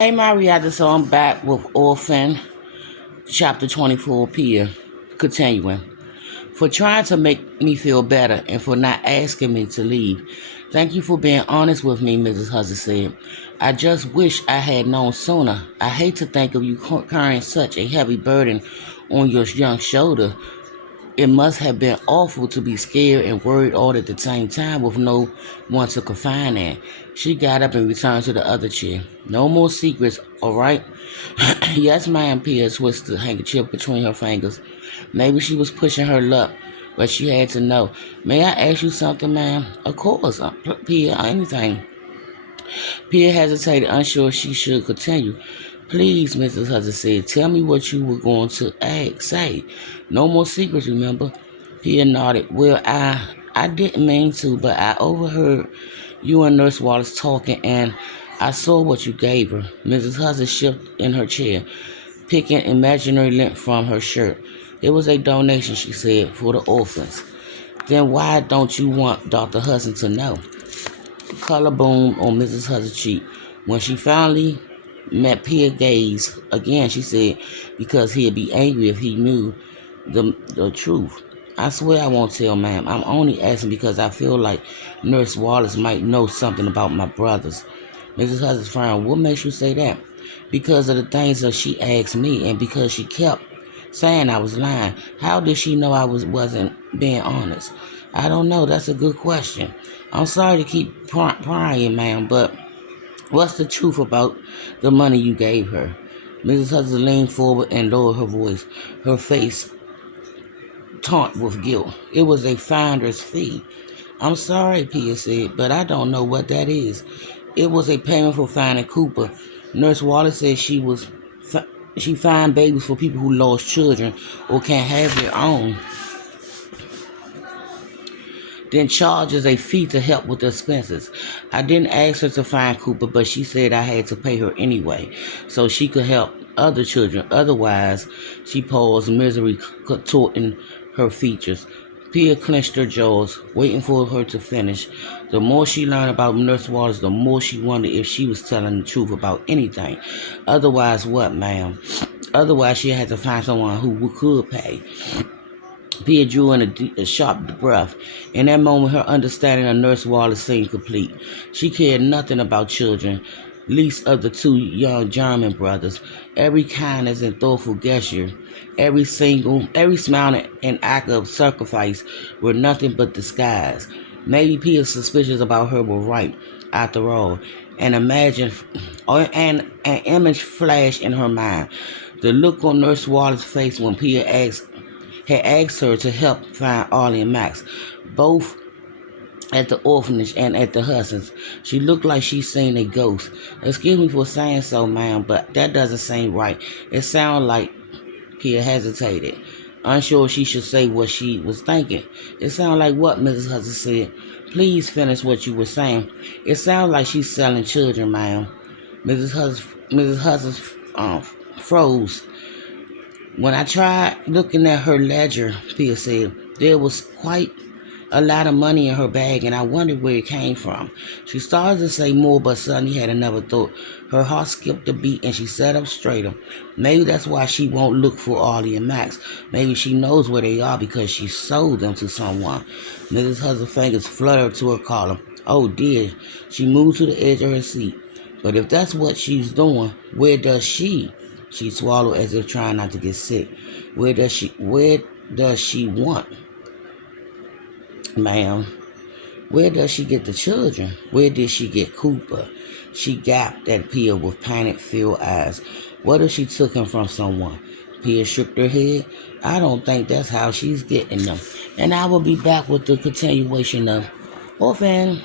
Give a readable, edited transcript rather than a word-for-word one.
Hey Marietta, so I'm back with Orphan Chapter 24 Pia, continuing. For trying to make me feel better and for not asking me to leave. Thank you for being honest with me, Mrs. Hudson said. I just wish I had known sooner. I hate to think of you carrying such a heavy burden on your young shoulder. It must have been awful to be scared and worried all at the same time with no one to confide in. She got up and returned to the other chair. No more secrets, all right? Yes, ma'am, Pia twisted the handkerchief between her fingers. Maybe she was pushing her luck, but she had to know. May I ask you something, ma'am? Of course, Pia, anything. Pia hesitated, unsure she should continue. Please, Mrs. Hudson said, tell me what you were going to say. No more secrets, remember? Pia nodded. Well, I didn't mean to, but I overheard you and Nurse Wallace talking, and I saw what you gave her. Mrs. Hudson shifted in her chair, picking imaginary lint from her shirt. It was a donation, she said, for the orphans. Then why don't you want Dr. Hudson to know? Color boomed on Mrs. Hudson's cheek. When she finally met Pia gaze again, she said, because he'd be angry if he knew the truth. I swear I won't tell, ma'am. I'm only asking because I feel like Nurse Wallace might know something about my brothers. Mrs. Hudson frowned. What makes you say that? Because of the things that she asked me and because she kept saying I was lying. How did she know I wasn't being honest? I don't know. That's a good question. I'm sorry to keep prying, ma'am, but what's the truth about the money you gave her? Mrs. Hudson leaned forward and lowered her voice, her face taut with guilt. It was a finder's fee. I'm sorry, Pia said, but I don't know what that is. It was a payment for finding Cooper. Nurse Wallace said she find babies for people who lost children or can't have their own, then charges a fee to help with the expenses. I didn't ask her to find Cooper, but she said I had to pay her anyway, so she could help other children. Otherwise, she paused, misery contorting her features. Pia clenched her jaws, waiting for her to finish. The more she learned about Nurse Waters, the more she wondered if she was telling the truth about anything. Otherwise, what, ma'am? Otherwise, she had to find someone who could pay. Pia drew in a sharp breath. In that moment, her understanding of Nurse Wallace seemed complete. She cared nothing about children, least of the two young German brothers. Every kindness and thoughtful gesture, every smile and act of sacrifice were nothing but disguise. Maybe Pia's suspicions about her were right, after all. An image flashed in her mind. The look on Nurse Wallace's face when Pia had asked her to help find Ollie and Max, both at the orphanage and at the Hudson's. She looked like she'd seen a ghost. Excuse me for saying so, ma'am, but that doesn't seem right. It sounds like Pia hesitated, unsure she should say what she was thinking. It sounds like what, Mrs. Hudson said. Please finish what you were saying. It sounds like she's selling children, ma'am. Mrs. Hudson froze. When I tried looking at her ledger, Pia said, there was quite a lot of money in her bag, and I wondered where it came from. She started to say more, but suddenly had another thought. Her heart skipped a beat, and she sat up straighter. Maybe that's why she won't look for Ollie and Max. Maybe she knows where they are because she sold them to someone. Mrs. Hudson's fingers fluttered to her collar. Oh dear. She moved to the edge of her seat. But if that's what she's doing, where does she? She swallowed as if trying not to get sick. Where does she want, ma'am? Where does she get the children? Where did she get Cooper? She gaped at Pia with panic-filled eyes. What if she took him from someone? Pia shook her head. I don't think that's how she's getting them. And I will be back with the continuation of Orphan.